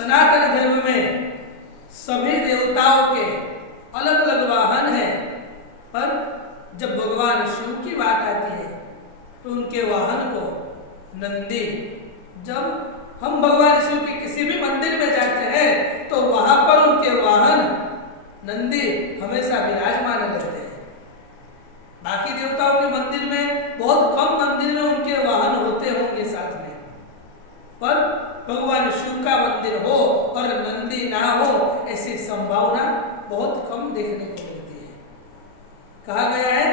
सनातन धर्म में सभी देवताओं के अलग अलग वाहन हैं, पर जब भगवान शिव की बात आती है तो उनके वाहन को नंदी। जब हम भगवान शिव के किसी भी मंदिर में जाते हैं तो वहां पर उनके वाहन नंदी हमेशा विराजमान रहते हैं। बाकी देवताओं के मंदिर में बहुत कम मंदिर में उनके वाहन होते होंगे साथ में, पर भगवान शिव का मंदिर हो और नंदी ना हो ऐसी संभावना बहुत कम देखने को मिलती है। कहा गया है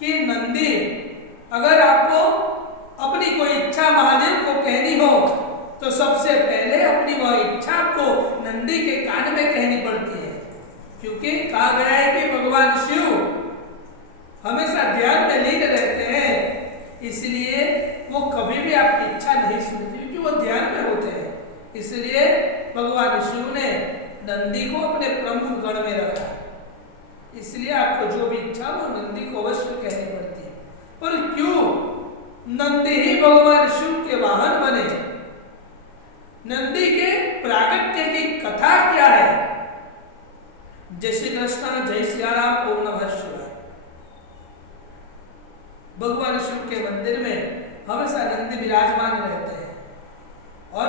कि नंदी, अगर आपको अपनी कोई इच्छा महादेव को कहनी हो तो सबसे पहले अपनी वह इच्छा आपको नंदी के कान में कहनी पड़ती है, क्योंकि कहा गया है कि भगवान शिव हमेशा ध्यान में लीन रहते हैं, इसलिए वो कभी भी आपकी इच्छा नहीं सुनती, क्योंकि वो ध्यान में होते हैं। इसलिए भगवान शिव ने नंदी को अपने प्रमुख गण में रखा है, इसलिए आपको जो भी इच्छा वो नंदी को अवश्य कहनी पड़ती है। पर क्यों नंदी ही भगवान शिव के वाहन बने? नंदी के प्रागट्य की कथा क्या है? जय श्री कृष्ण, जय सिया राम, ओम नमः शिवाय। भगवान शिव के मंदिर में हमेशा नंदी विराजमान रहते हैं और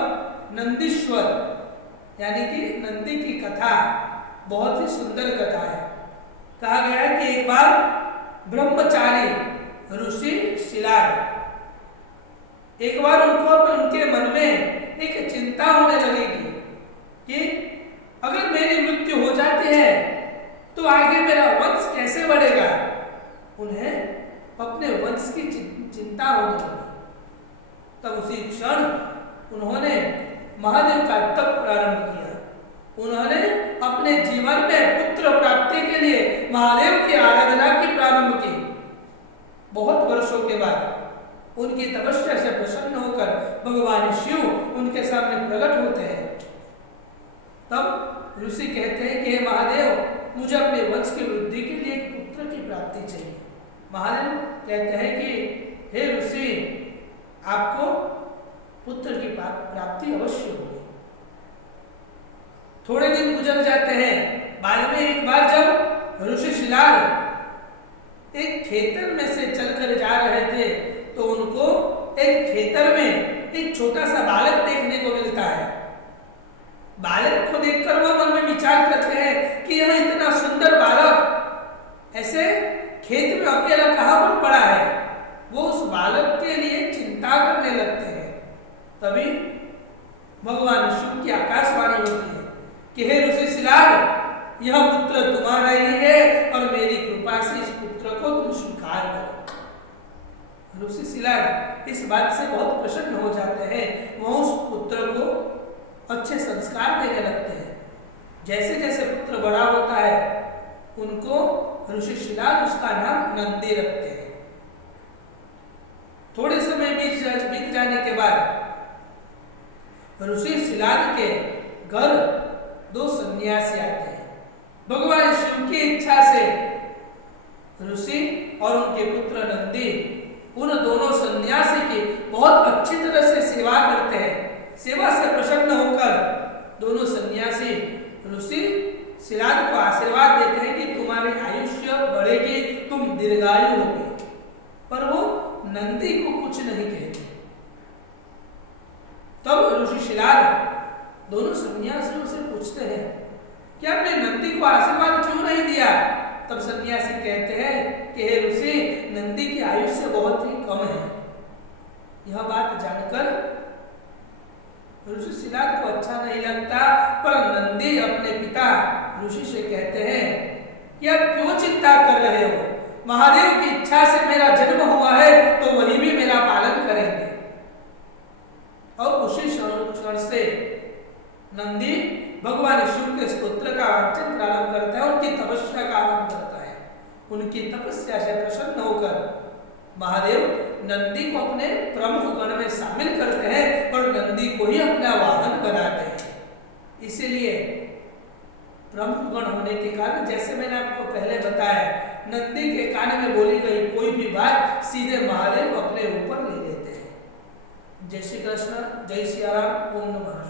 नंदीश्वर यानी कि नंदी की कथा बहुत ही सुंदर कथा है। कहा गया है कि एक बार ब्रह्मचारी ऋषि शिलाद, एक बार उनके मन में एक चिंता होने लगेगी कि अगर मेरी मृत्यु हो जाती है तो आगे मेरा वंश कैसे बढ़ेगा। उन्हें अपने वंश की चिंता होने लगी। तब उसी क्षण उन्होंने महादेव का तप प्रारंभ किया। उन्होंने अपने जीवन में पुत्र प्राप्ति के लिए महादेव की आराधना की प्रारंभ की। बहुत वर्षों के बाद उनकी तपस्या से प्रसन्न होकर भगवान शिव उनके सामने प्रकट होते हैं। तब ऋषि कहते हैं कि हे महादेव, मुझे अपने वंश की वृद्धि के लिए एक पुत्र की प्राप्ति चाहिए। महादेव कहते हैं कि हे ऋषि, आपको पुत्र की प्राप्ति अवश्य होगी। थोड़े दिन गुजर जाते हैं। बाद में एक बार जब ऋषि शिलाद एक खेतर में से चलकर जा रहे थे तो उनको एक खेतर में एक छोटा सा बालक देखने को मिलता है। बालक को देखकर वह मन में विचार करते हैं कि यह इतना सुंदर बालक ऐसे खेत में अकेला कहां पर पड़ा है। वो उस बालक के लिए चिंता करने लगते हैं। तभी भगवान शिव की आकाशवाणी होती है कि हे ऋषि शिलाद, यह पुत्र तुम्हारा ही है और मेरी कृपा से इस पुत्र को तुम स्वीकार करो। ऋषि शिलाद इस बात से बहुत प्रसन्न हो जाते हैं। वह उस पुत्र को अच्छे संस्कार देने लगते हैं। जैसे जैसे पुत्र बड़ा होता है उनको ऋषि शिलाद उसका नाम नंदी रखते हैं। थोड़े समय बीत जाने के बाद ऋषि शिलाद के घर दो सन्यासी आते हैं। भगवान शिव की इच्छा से ऋषि और उनके पुत्र नंदी उन दोनों सन्यासी की बहुत अच्छी तरह से सेवा करते हैं। सेवा से प्रसन्न होकर दोनों सन्यासी ऋषि शिलाद को आशीर्वाद देते हैं कि तुम्हारी आयुष्य बढ़ेगी, तुम दीर्घायु होगे। पर वो नंदी को कुछ नहीं कहते। तब ऋषि शिलाद दोनों सन्यासियों से पूछते हैं कि आपने नंदी को आशीर्वाद क्यों नहीं दिया। तब सन्यासी कहते हैं कि हे ऋषि, नंदी की आयुष्य बहुत ही कम है। यह बात जानकर ऋषि शिलाद को अच्छा नहीं लगता, पर नंदी अपने पिता ऋषि से कहते हैं कि आप क्यों चिंता कर रहे हो। महादेव की इच्छा से मेरा जन्म हुआ है तो वही भी मेरा पालन करेंगे। और उसी क्षण से नंदी भगवान शिव के स्तोत्र का वाचन प्रारंभ करता है, उनकी तपस्या का आरंभ करता है। उनकी तपस्या से प्रसन्न होकर महादेव नंदी को अपने प्रमुख गण में शामिल करते हैं और नंदी को ही अपना वाहन बनाते हैं। इसीलिए प्रमुख गण होने के कारण, जैसे मैंने आपको पहले बताया, नंदी के कान में बोली गई कोई भी बात सीधे महादेव अपने ऊपर ले लेते हैं। जय श्री कृष्ण, जय सिया राम, ओम नमः।